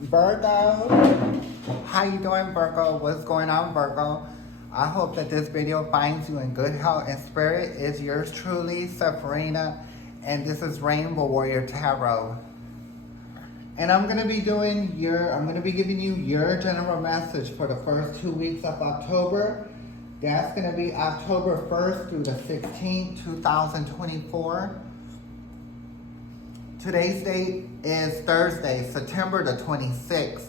Virgo, how you doing, Virgo? What's going on, Virgo? I hope that this video finds you in good health and spirit. It's yours truly, Sephirina, and this is Rainbow Warrior Tarot. And I'm gonna be giving you your general message for the first 2 weeks of October. That's gonna be October 1st through the 16th, 2024. Today's date is Thursday, September the 26th,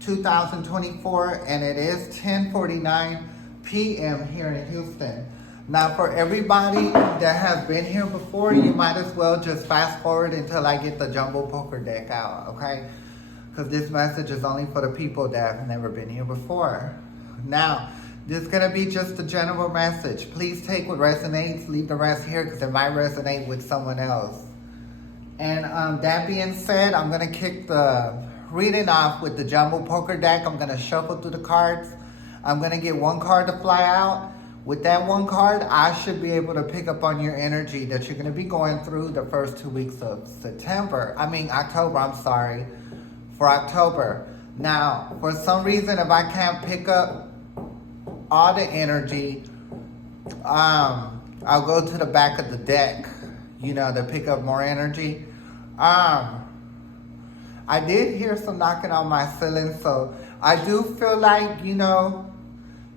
2024, and it is 10:49 p.m. here in Houston. Now, for everybody that has been here before, you might as well just fast forward until I get the jumbo poker deck out, okay? Because this message is only for the people that have never been here before. Now, this is going to be just a general message. Please take what resonates, leave the rest here because it might resonate with someone else. And that being said, I'm going to kick the reading off with the jumbo poker deck. I'm going to shuffle through the cards. I'm going to get one card to fly out. With that one card, I should be able to pick up on your energy that you're going to be going through the first 2 weeks of October, for October. Now, for some reason, if I can't pick up all the energy, I'll go to the back of the deck, to pick up more energy. I did hear some knocking on my ceiling, so I do feel like,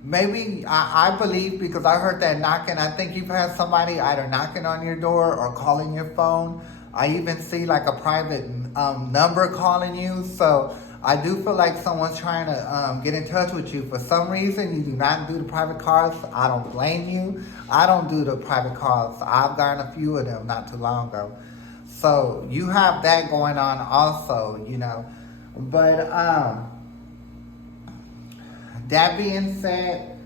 maybe I believe because I heard that knocking. I think you've had somebody either knocking on your door or calling your phone. I even see like a private number calling you. So I do feel like someone's trying to get in touch with you. For some reason, you do not do the private calls. I don't blame you. I don't do the private calls. I've gotten a few of them not too long ago. So you have that going on also, But that being said,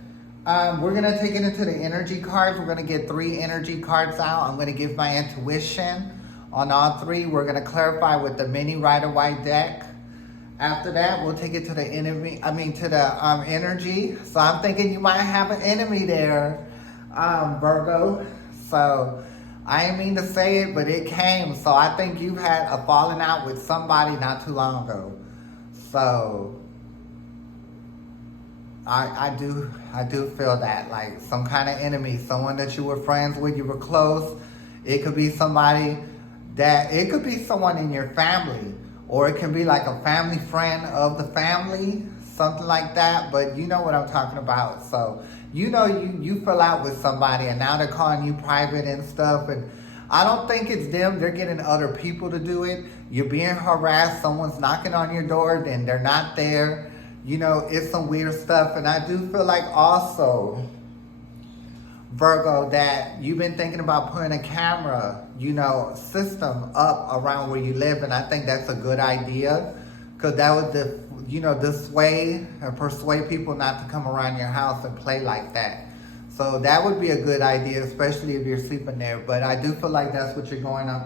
we're going to take it into the energy cards. We're going to get 3 energy cards out. I'm going to give my intuition on all 3. We're going to clarify with the mini Rider-Waite deck. After that, we'll take it to the energy. So I'm thinking you might have an enemy there, Virgo. So I didn't mean to say it, but it came. So I think you've had a falling out with somebody not too long ago. So I do feel that, like some kind of enemy, someone that you were friends with, you were close. It could be somebody it could be someone in your family, or it can be like a family friend of the family, something like that. But you know what I'm talking about. So you fell out with somebody and now they're calling you private and stuff. And I don't think it's them. They're getting other people to do it. You're being harassed. Someone's knocking on your door, then they're not there. It's some weird stuff. And I do feel like also, Virgo, that you've been thinking about putting a camera, system up around where you live. And I think that's a good idea because that would, dissuade or persuade people not to come around your house and play like that. So that would be a good idea, especially if you're sleeping there. But I do feel like that's what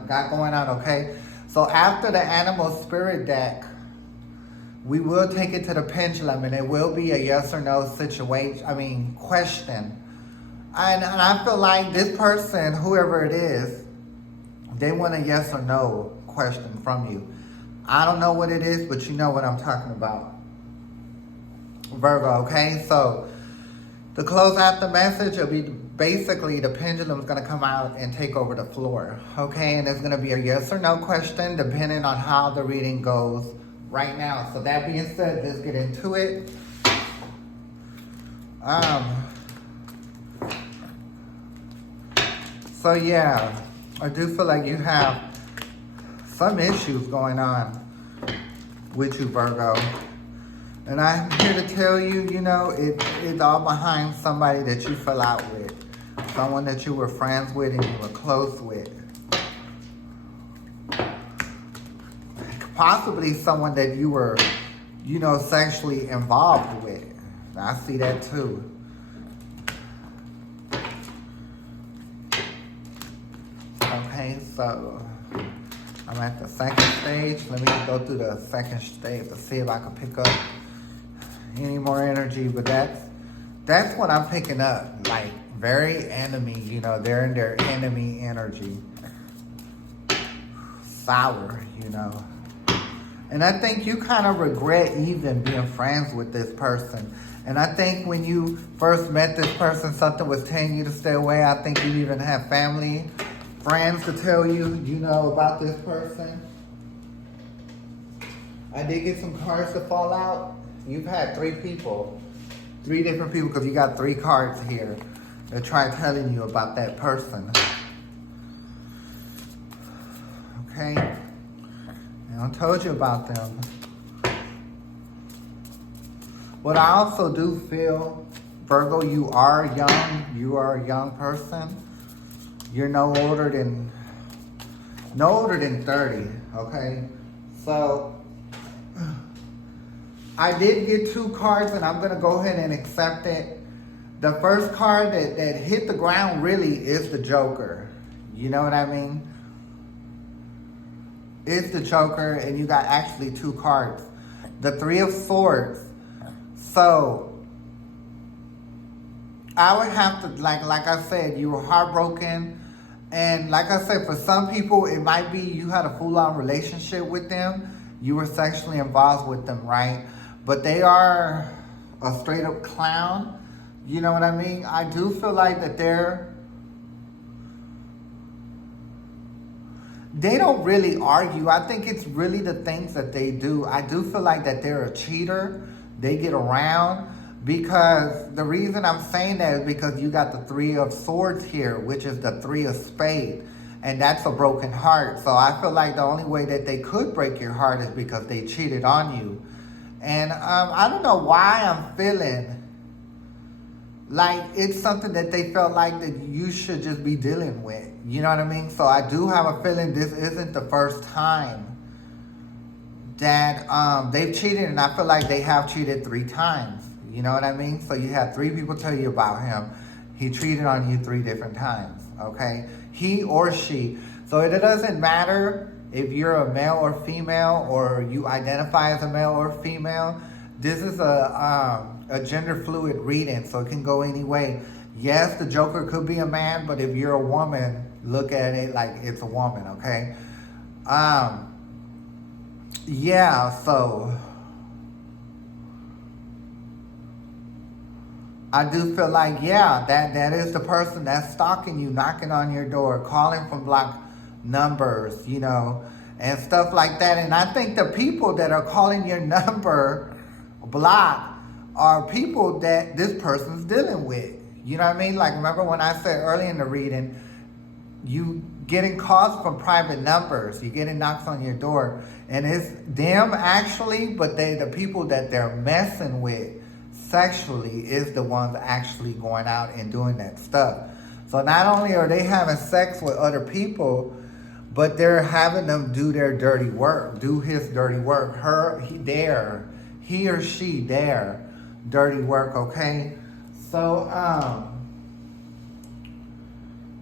got going on, okay? So after the animal spirit deck, we will take it to the pendulum, and it will be a yes or no question. And I feel like this person, whoever it is, they want a yes or no question from you. I don't know what it is, but you know what I'm talking about, Virgo, okay? So to close out the message, it'll be basically the pendulum's going to come out and take over the floor, okay? And it's going to be a yes or no question depending on how the reading goes right now. So that being said, let's get into it. So yeah, I do feel like you have some issues going on with you, Virgo. And I'm here to tell you, it's all behind somebody that you fell out with. Someone that you were friends with and you were close with. Possibly someone that you were, sexually involved with. I see that too. Okay, so I'm at the second stage. Let me go through the second stage to see if I can pick up any more energy. But that's what I'm picking up. Like very enemy, they're in their enemy energy. Sour, And I think you kind of regret even being friends with this person. And I think when you first met this person, something was telling you to stay away. I think you even have family, friends to tell you, about this person. I did get some cards to fall out. You've had 3 people, 3 different people, because you got 3 cards here. They're trying telling you about that person. Okay? And I told you about them. But I also do feel, Virgo, you are young. You are a young person. You're no older than 30, okay? So, I did get 2 cards, and I'm going to go ahead and accept it. The first card that hit the ground really is the Joker. You know what I mean? It's the Joker, and you got actually 2 cards. The 3 of Swords. So, I would have to, like I said, you were heartbroken. And like I said, for some people, it might be you had a full-on relationship with them. You were sexually involved with them, right? But they are a straight-up clown. You know what I mean? I do feel like that they don't really argue. I think it's really the things that they do. I do feel like that they're a cheater. They get around, because the reason I'm saying that is because you got the 3 of Swords here, which is the 3 of Spades, and that's a broken heart. So I feel like the only way that they could break your heart is because they cheated on you. And I don't know why I'm feeling like it's something that they felt like that you should just be dealing with. You know what I mean? So I do have a feeling this isn't the first time that they've cheated, and I feel like they have cheated 3 times. You know what I mean? So you had 3 people tell you about him. He cheated on you 3 different times, okay? He or she. So it doesn't matter if you're a male or female, or you identify as a male or female. This is a gender fluid reading, so it can go any way. Yes, the Joker could be a man, but if you're a woman, look at it like it's a woman, okay? Yeah, so I do feel like, yeah, that is the person that's stalking you, knocking on your door, calling from blocked numbers, and stuff like that. And I think the people that are calling your number blocked are people that this person's dealing with. You know what I mean? Like, remember when I said early in the reading, you getting calls from private numbers, you getting knocks on your door, and it's them actually, but the people that they're messing with sexually is the ones actually going out and doing that stuff. So not only are they having sex with other people, but they're having them do their dirty work, do his dirty work, he or she, their dirty work, okay? So,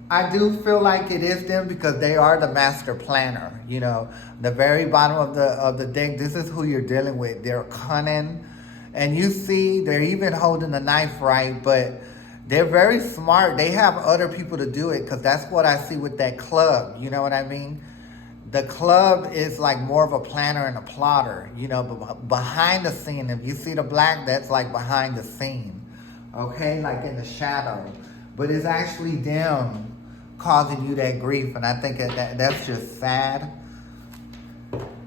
I do feel like it is them because they are the master planner. The very bottom of the deck, this is who you're dealing with. They're cunning. And you see, they're even holding the knife right, but they're very smart. They have other people to do it, because that's what I see with that club. You know what I mean? The club is like more of a planner and a plotter, but behind the scene. If you see the black, that's like behind the scene, okay? Like in the shadow. But it's actually them causing you that grief, and I think that's just sad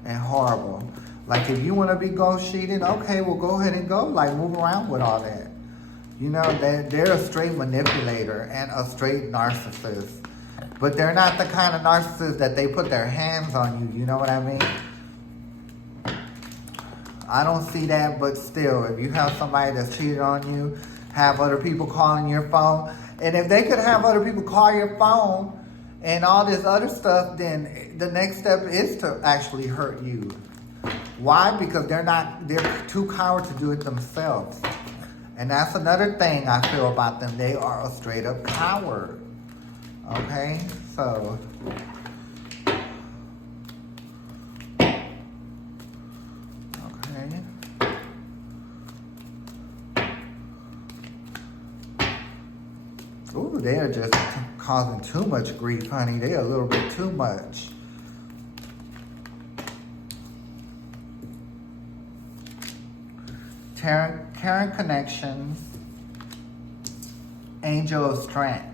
and horrible. Like, if you want to be ghost cheating, okay, well, go ahead and go. Like, move around with all that. They're a straight manipulator and a straight narcissist. But they're not the kind of narcissist that they put their hands on you. You know what I mean? I don't see that, but still, if you have somebody that's cheated on you, have other people calling your phone, and if they could have other people call your phone and all this other stuff, then the next step is to actually hurt you. Why? Because they're too coward to do it themselves. And that's another thing I feel about them. They are a straight up coward. Okay? So, okay. Ooh, they are just causing too much grief, honey. They are a little bit too much. Current connections, Angel of Strength.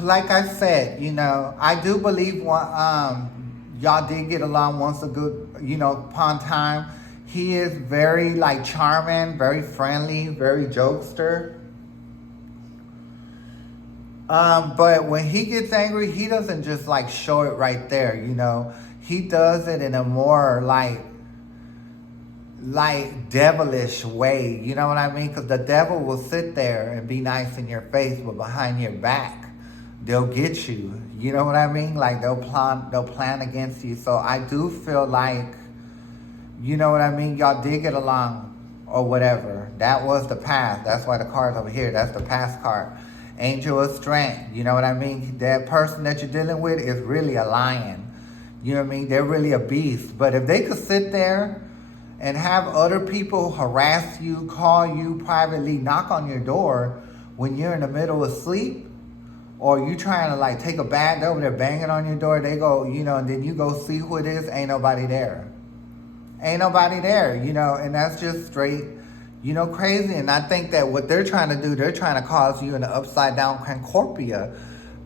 Like I said, you know, I do believe y'all did get along once a good, you know, upon time. He is very like charming, very friendly, very jokester. But when he gets angry, he doesn't just like show it right there, you know. He does it in a more like devilish way, you know what I mean? Because the devil will sit there and be nice in your face, but behind your back, they'll get you. You know what I mean? Like they'll plan against you. So I do feel like, you know what I mean? Y'all did get along or whatever. That was the past. That's why the card's over here. That's the past card. Angel of Strength. You know what I mean? That person that you're dealing with is really a lion. You know what I mean? They're really a beast. But if they could sit there and have other people harass you, call you privately, knock on your door when you're in the middle of sleep, or you trying to like take a bath, they're over there banging on your door, they go, you know, and then you go see who it is, ain't nobody there. Ain't nobody there, you know, and that's just straight, you know, crazy. And I think that what they're trying to do, they're trying to cause you in the upside down Cancorpia.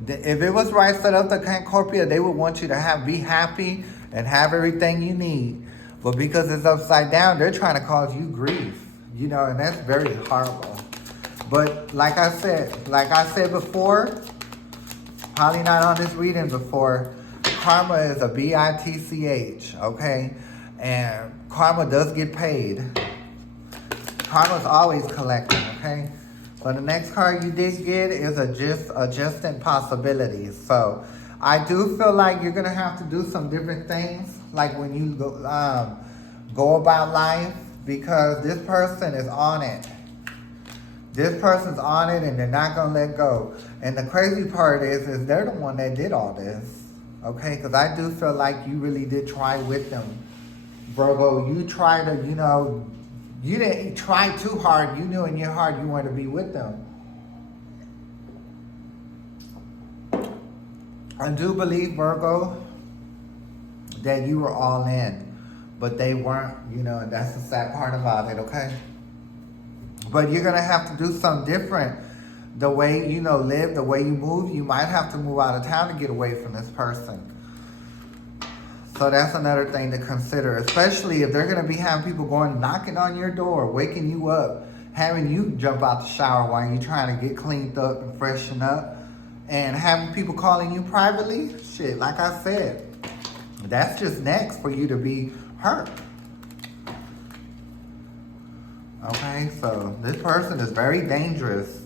If it was right set up to Cancorpia, they would want you to be happy and have everything you need. But because it's upside down, they're trying to cause you grief, you know, and that's very horrible. But like I said before, probably not on this reading before, karma is a bitch, okay? And karma does get paid. Karma's always collecting, okay? But the next card you did get is adjusting possibilities. So I do feel like you're gonna have to do some different things, like when you go about life, because this person is on it. This person's on it and they're not gonna let go. And the crazy part is they're the one that did all this, okay? Because I do feel like you really did try with them, Virgo. You tried to, you know, you didn't try too hard. You knew in your heart you wanted to be with them. I do believe, Virgo, that you were all in, but they weren't, you know, and that's the sad part about it, okay? But you're going to have to do something different. The way, you know, live, the way you move, you might have to move out of town to get away from this person. So that's another thing to consider, especially if they're going to be having people going knocking on your door, waking you up, having you jump out the shower while you're trying to get cleaned up and freshen up, and having people calling you privately. Shit, like I said, that's just next for you to be hurt. Okay, so this person is very dangerous.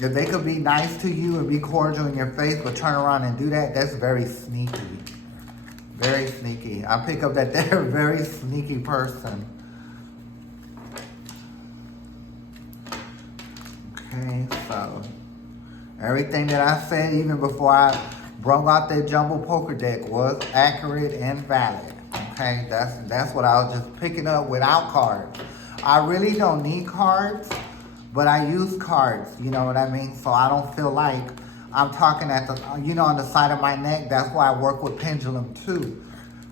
If they could be nice to you and be cordial in your face, but turn around and do that, that's very sneaky. Very sneaky. I pick up that they're a very sneaky person. Okay, so everything that I said even before I brought out that jumbo poker deck was accurate and valid. Okay, that's what I was just picking up without cards. I really don't need cards, but I use cards, you know what I mean? So I don't feel like I'm talking at the, you know, on the side of my neck. That's why I work with pendulum too.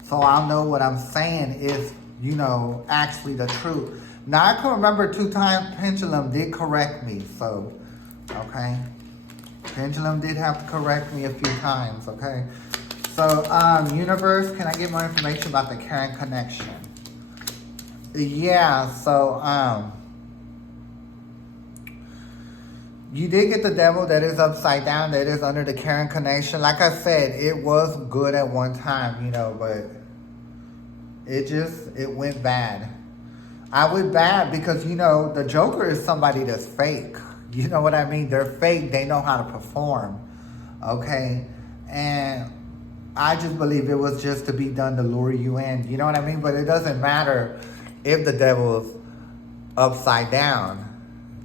So I'll know what I'm saying is, you know, actually the truth. Now I can remember 2 times pendulum did correct me, so, okay. Pendulum did have to correct me a few times, okay. So, universe, can I get more information about the current connection? Yeah, so, you did get the devil that is upside down, that is under the current connection. Like I said, it was good at one time, you know, but it went bad. I went bad because, you know, the Joker is somebody that's fake. You know what I mean? They're fake. They know how to perform, okay? And I just believe it was just to be done to lure you in. You know what I mean? But it doesn't matter if the devil's upside down.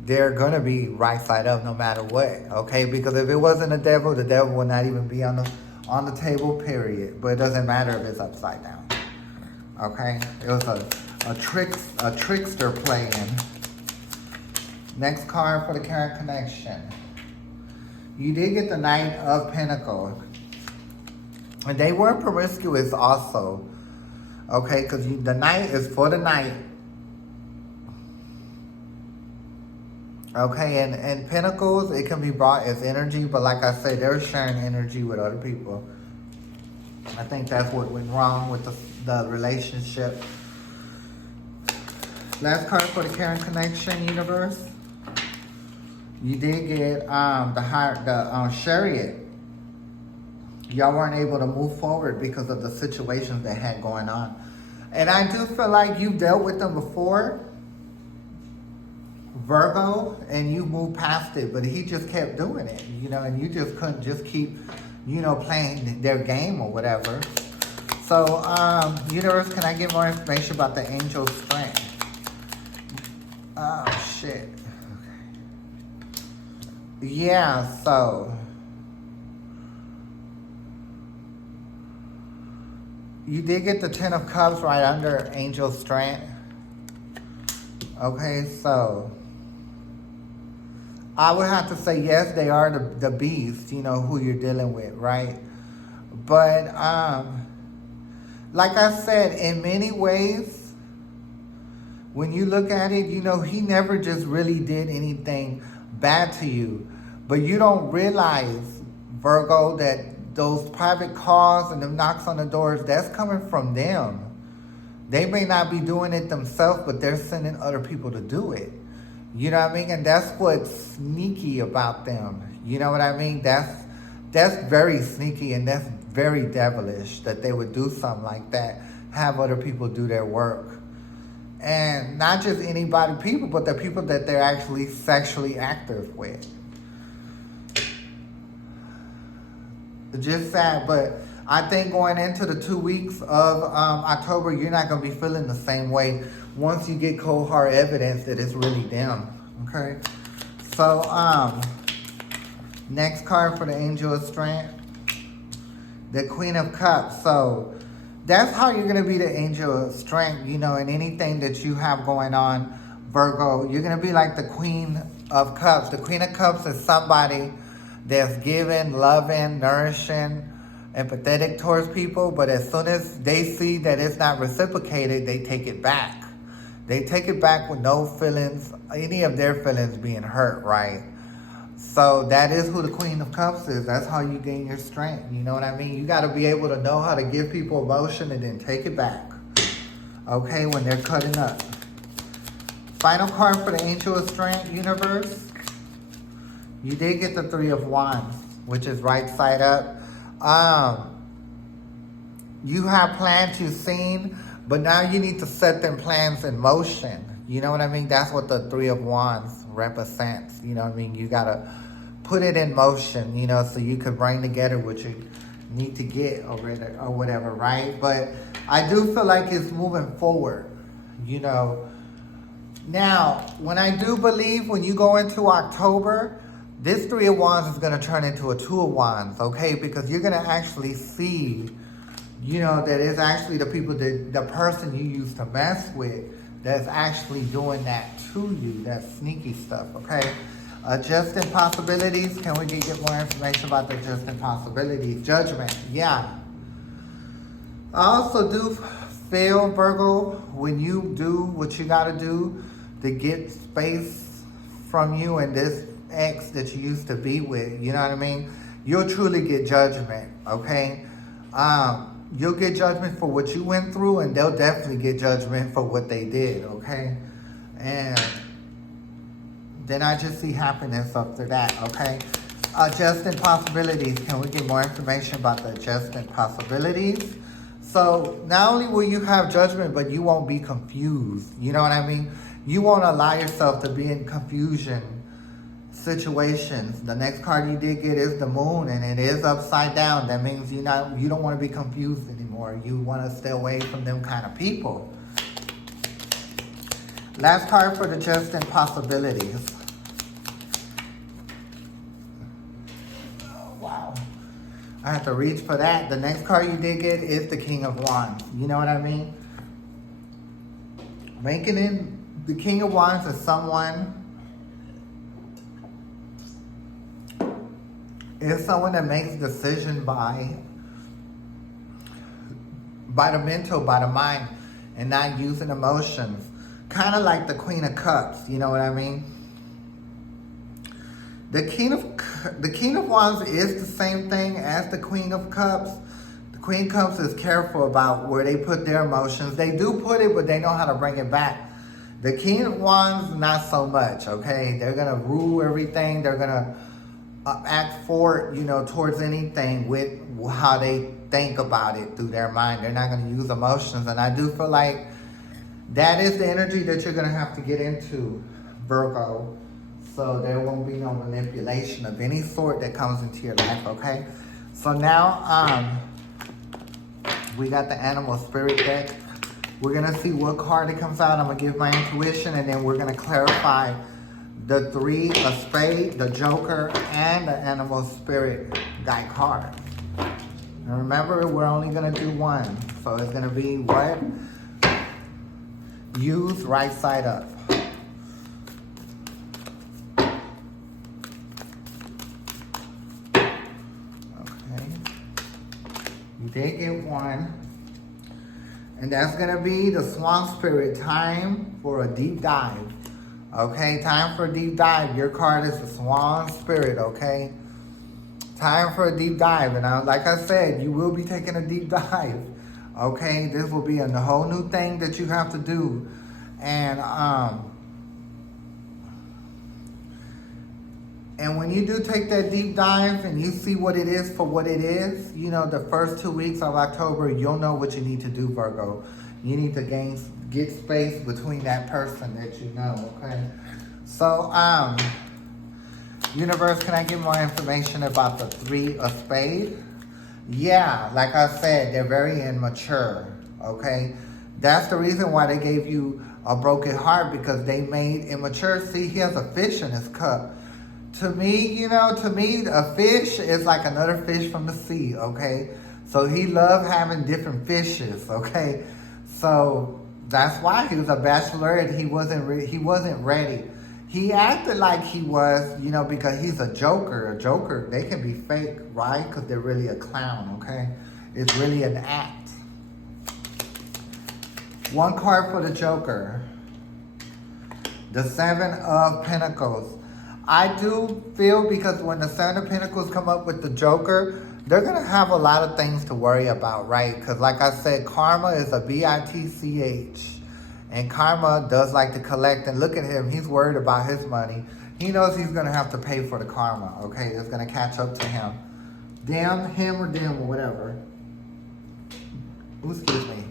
They're going to be right side up no matter what, okay? Because if it wasn't the devil would not even be on the table, period. But it doesn't matter if it's upside down, okay? It was a trickster playing. Next card for the current connection. You did get the Knight of Pentacles. And they were promiscuous also. Okay, because the Knight is for the night. Okay, and Pentacles, it can be brought as energy, but like I said, they're sharing energy with other people. I think that's what went wrong with the relationship. Last card for the Karen Connection universe. You did get the Chariot. Y'all weren't able to move forward because of the situations they had going on. And I do feel like you've dealt with them before, Virgo, and you moved past it, but he just kept doing it, you know, and you just couldn't just keep, you know, playing their game or whatever. So, universe, can I get more information about the angel strength? Oh, shit. Okay. Yeah, so you did get the Ten of Cups right under angel strength. Okay, so I would have to say yes, they are the beast, you know, who you're dealing with, right? But like I said, in many ways, when you look at it, you know, he never just really did anything bad to you. But you don't realize, Virgo, that those private calls and the knocks on the doors, that's coming from them. They may not be doing it themselves, but they're sending other people to do it. You know what I mean? And that's what's sneaky about them. You know what I mean? That's very sneaky, and that's very devilish that they would do something like that, have other people do their work. And not just anybody, people, but the people that they're actually sexually active with. Just sad, but I think going into the 2 weeks of October, you're not going to be feeling the same way once you get cold hard evidence that it's really them. Okay? So, next card for the Angel of Strength, the Queen of Cups. So, that's how you're going to be the Angel of Strength, you know, in anything that you have going on, Virgo. You're going to be like the Queen of Cups. The Queen of Cups is somebody that's giving, loving, nourishing, empathetic towards people, but as soon as they see that it's not reciprocated, they take it back. They take it back with no feelings, any of their feelings being hurt, right? So that is who the Queen of Cups is. That's how you gain your strength. You know what I mean? You got to be able to know how to give people emotion and then take it back. Okay, when they're cutting up. Final card for the Angel of Strength universe. You did get the Three of Wands, which is right side up. You have plans you've seen, but now you need to set them plans in motion. You know what I mean? That's what the Three of Wands represents. You know what I mean? You got to put it in motion, you know, so you can bring together what you need to get or whatever, right? But I do feel like it's moving forward, you know. Now, when I do believe when you go into October, this Three of Wands is going to turn into a Two of Wands, okay? Because you're going to actually see, you know, that it's actually the people, the person you used to mess with that's actually doing that to you, that sneaky stuff, okay? Adjusting possibilities. Can we get more information about the adjusting possibilities? Judgment, yeah. I also do feel, Virgo, when you do what you got to do to get space from you and this ex that you used to be with, you know what I mean? You'll truly get judgment, okay? You'll get judgment for what you went through, and they'll definitely get judgment for what they did, okay? And then I just see happiness after that, okay? Adjusting possibilities. Can we get more information about the adjusting possibilities? So not only will you have judgment, but you won't be confused. You know what I mean? You won't allow yourself to be in confusion situations. The next card you did get is the Moon, and it is upside down. That means you don't want to be confused anymore. You want to stay away from them kind of people. Last card for the adjusting possibilities. Oh, wow. I have to reach for that. The next card you did get is the King of Wands. You know what I mean? Making it the King of Wands is someone that makes decision by by the mental, by the mind, and not using emotions. Kind of like the Queen of Cups, you know what I mean? The King of Wands is the same thing as the Queen of Cups. The Queen of Cups is careful about where they put their emotions. They do put it, but they know how to bring it back. The King of Wands, not so much, okay? They're going to rule everything. They're going to act forward, towards anything with how they think about it through their mind. They're not going to use emotions. And I do feel like that is the energy that you're going to have to get into, Virgo. So there won't be no manipulation of any sort that comes into your life, okay? So now we got the Animal Spirit deck. We're going to see what card it comes out. I'm going to give my intuition, and then we're going to clarify the Three of Spades, the Joker, and the Animal Spirit guide card. And remember, we're only going to do one. So it's going to be what? Use right side up. You did get one. And that's going to be the Swan Spirit. Time for a deep dive. Okay, time for a deep dive. Your card is the Swan Spirit, okay? Time for a deep dive. And like I said, you will be taking a deep dive. Okay, this will be a whole new thing that you have to do. And when you do take that deep dive and you see what it is for what it is, the first 2 weeks of October, you'll know what you need to do, Virgo. You need to get space between that person that you know, okay? So, universe, can I get more information about the Three of Spades? Yeah, like I said, they're very immature, okay? That's the reason why they gave you a broken heart, because they made immature. See, he has a fish in his cup. To me, a fish is like another fish from the sea, okay? So he loved having different fishes, okay? So that's why he was a bachelorette. He wasn't ready. He acted like he was, because he's a joker. A joker, they can be fake, right? Because they're really a clown, okay? It's really an act. One card for the Joker. The Seven of Pentacles. I do feel, because when the Seven of Pentacles come up with the Joker, they're going to have a lot of things to worry about, right? Because like I said, karma is a bitch. And karma does like to collect. And look at him. He's worried about his money. He knows he's going to have to pay for the karma, okay? It's going to catch up to him. Damn him or them or whatever. Ooh, excuse me.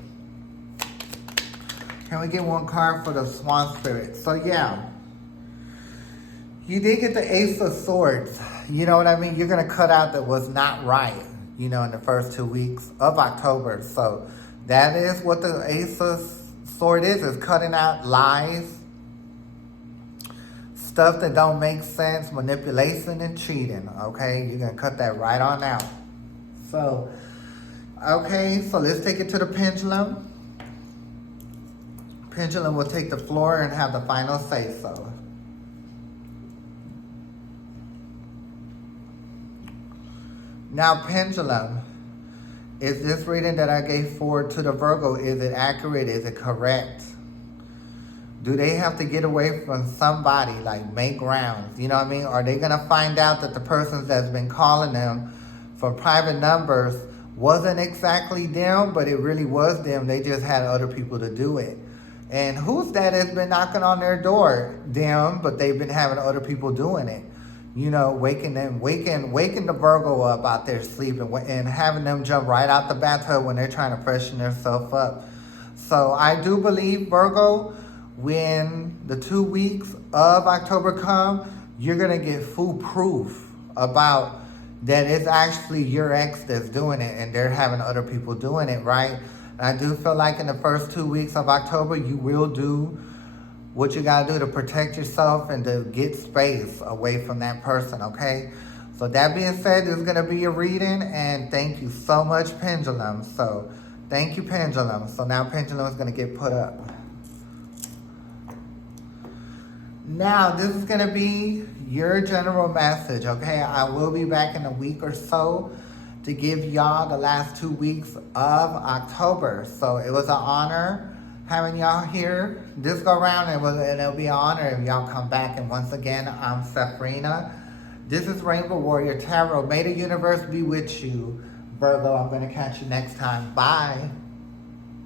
Can we get one card for the Swan Spirit? So, yeah. You did get the Ace of Swords. You know what I mean? You're going to cut out that was not right, in the first 2 weeks of October. So that is what the Ace of Swords is cutting out lies, stuff that don't make sense, manipulation and cheating, okay? You're going to cut that right on out. So, okay, so let's take it to the pendulum. Pendulum will take the floor and have the final say-so. Now, pendulum, is this reading that I gave forward to the Virgo, is it accurate? Is it correct? Do they have to get away from somebody, like make rounds? You know what I mean? Are they going to find out that the person that's been calling them for private numbers wasn't exactly them, but it really was them? They just had other people to do it. And who's that has been knocking on their door? Them, but they've been having other people doing it. Waking the Virgo up out there sleeping and having them jump right out the bathtub when they're trying to freshen themselves up. So I do believe, Virgo, when the 2 weeks of October come, you're going to get full proof about that it's actually your ex that's doing it and they're having other people doing it, right? And I do feel like in the first 2 weeks of October, you will do what you got to do to protect yourself and to get space away from that person, okay? So that being said, this is going to be a reading, and thank you so much, Pendulum. So thank you, Pendulum. So now Pendulum is going to get put up. Now, this is going to be your general message, okay? I will be back in a week or so, to give y'all the last 2 weeks of October. So it was an honor having y'all here this go around, and it'll be an honor if y'all come back. And once again, I'm Safrina. This is Rainbow Warrior Tarot. May the universe be with you, Virgo. I'm going to catch you next time. Bye.